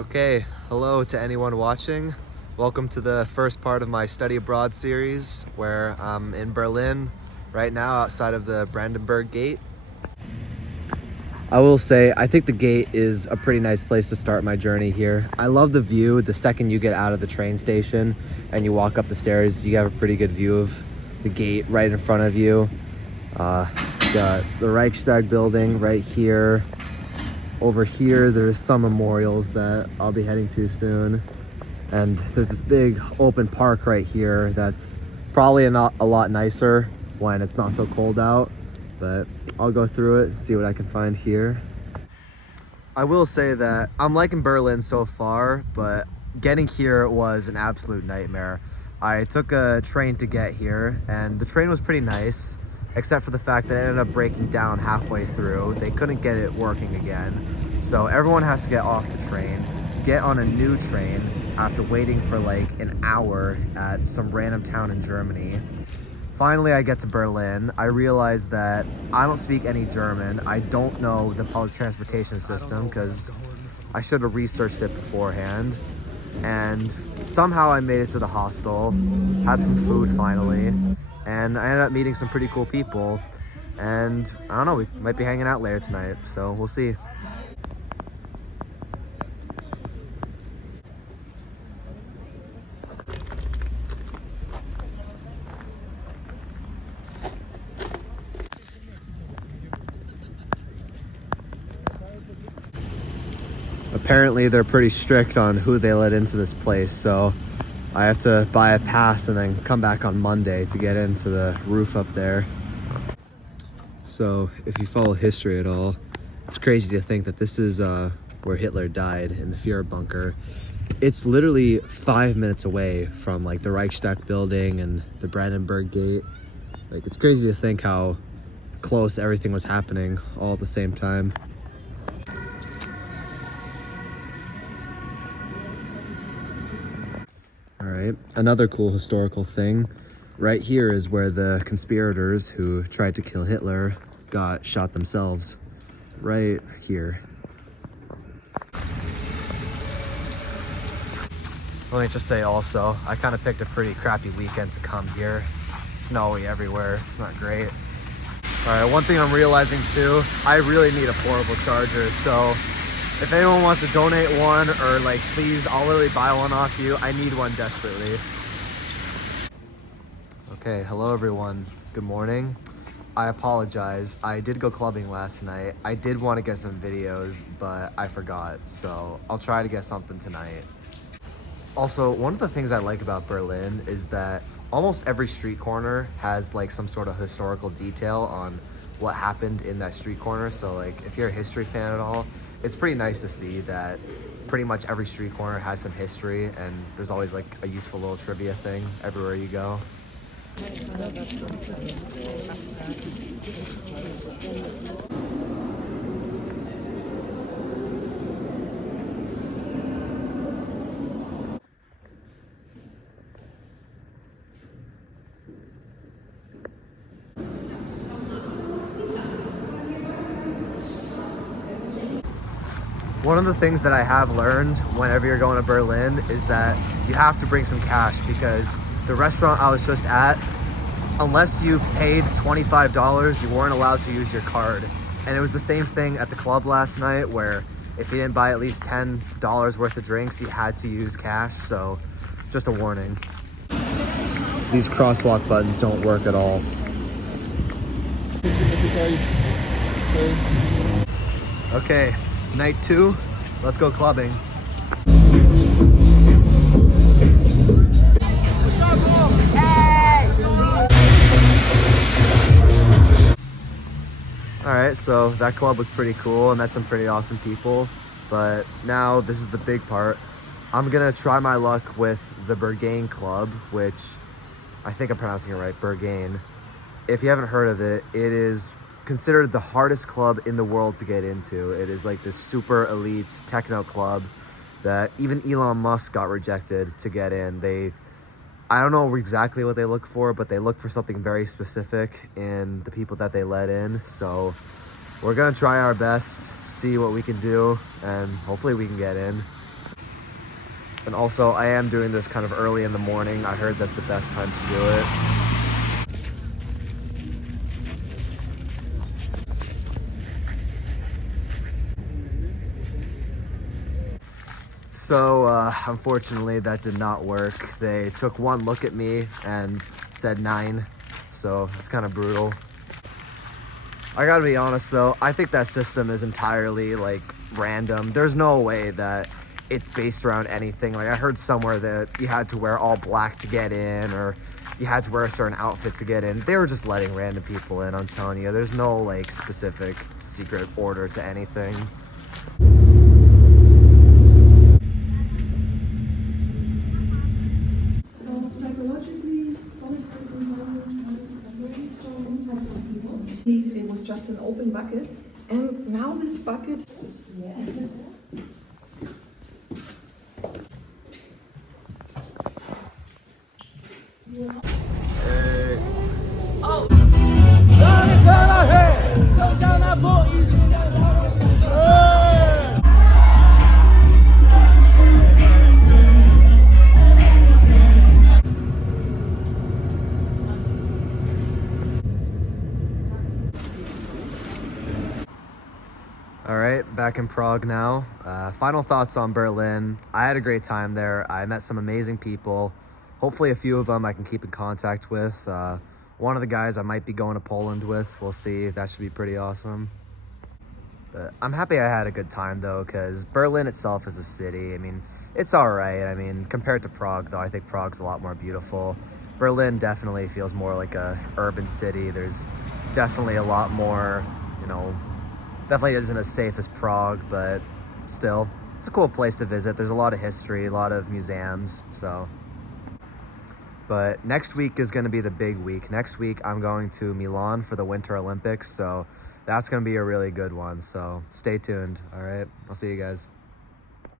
Okay, hello to anyone watching. Welcome to the first part of my study abroad series where I'm in Berlin right now outside of the Brandenburg Gate. I will say, I think the gate is a pretty nice place to start my journey here. I love the view. The second you get out of the train station and you walk up the stairs, you have a pretty good view of the gate right in front of you. Got the Reichstag building right here. Over here, there's some memorials that I'll be heading to soon. And there's this big open park right here that's probably a lot nicer when it's not so cold out, but I'll go through it, see what I can find here. I will say that I'm liking Berlin so far, but getting here was an absolute nightmare. I took a train to get here, and the train was pretty nice, except for the fact that it ended up breaking down halfway through. They couldn't get it working again. So everyone has to get off the train, get on a new train after waiting for like an hour at some random town in Germany. Finally, I get to Berlin. I realize that I don't speak any German. I don't know the public transportation system because I should have researched it beforehand. And somehow I made it to the hostel, had some food finally, and I ended up meeting some pretty cool people. And I don't know, we might be hanging out later tonight, so we'll see. Apparently they're pretty strict on who they let into this place, so I have to buy a pass and then come back on Monday to get into the roof up there. So if you follow history at all, it's crazy to think that this is where Hitler died, in the Fuhrer bunker. It's literally 5 minutes away from like the Reichstag building and the Brandenburg Gate. Like, it's crazy to think how close everything was happening all at the same time. All right, another cool historical thing. Right here is where the conspirators who tried to kill Hitler got shot themselves. Right here. Let me just say also, I kind of picked a pretty crappy weekend to come here. It's snowy everywhere, it's not great. All right, one thing I'm realizing too, I really need a portable charger, so if anyone wants to donate one or like, please, I'll literally buy one off you. I need one desperately. Okay, hello everyone. Good morning. I apologize. I did go clubbing last night. I did want to get some videos, but I forgot. So I'll try to get something tonight. Also, one of the things I like about Berlin is that almost every street corner has like some sort of historical detail on what happened in that street corner. So like, if you're a history fan at all, it's pretty nice to see that pretty much every street corner has some history, and there's always like a useful little trivia thing everywhere you go. One of the things that I have learned whenever you're going to Berlin is that you have to bring some cash, because the restaurant I was just at, unless you paid $25, you weren't allowed to use your card. And it was the same thing at the club last night, where if you didn't buy at least $10 worth of drinks, you had to use cash. So just a warning. These crosswalk buttons don't work at all. Okay, night 2, let's go clubbing. Alright, so that club was pretty cool. I met some pretty awesome people, but now this is the big part. I'm gonna try my luck with the Berghain Club, which I think I'm pronouncing it right, Berghain. If you haven't heard of it, it is considered the hardest club in the world to get into. It is like this super elite techno club that even Elon Musk got rejected to get in. I don't know exactly what they look for, but they look for something very specific in the people that they let in. So we're gonna try our best, see what we can do, and hopefully we can get in. And also, I am doing this kind of early in the morning. I heard that's the best time to do it. So, unfortunately, that did not work. They took one look at me and said 9, so it's kind of brutal. I gotta be honest though, I think that system is entirely like random. There's no way that it's based around anything. Like I heard somewhere that you had to wear all black to get in, or you had to wear a certain outfit to get in. They were just letting random people in, I'm telling you. There's no like specific secret order to anything. So psychologically, solid environment is a very strong impact on people. It was just an open bucket, and now this bucket. Yeah. All right, back in Prague now. Final thoughts on Berlin. I had a great time there. I met some amazing people. Hopefully a few of them I can keep in contact with. One of the guys I might be going to Poland with. We'll see. That should be pretty awesome. But I'm happy I had a good time though, because Berlin itself is a city. I mean, it's all right. I mean, compared to Prague though, I think Prague's a lot more beautiful. Berlin definitely feels more like a urban city. There's definitely a lot more, you know, definitely isn't as safe as Prague, but still, it's a cool place to visit. There's a lot of history, a lot of museums, so. But next week is gonna be the big week. Next week, I'm going to Milan for the Winter Olympics, so that's gonna be a really good one. So stay tuned, all right? I'll see you guys.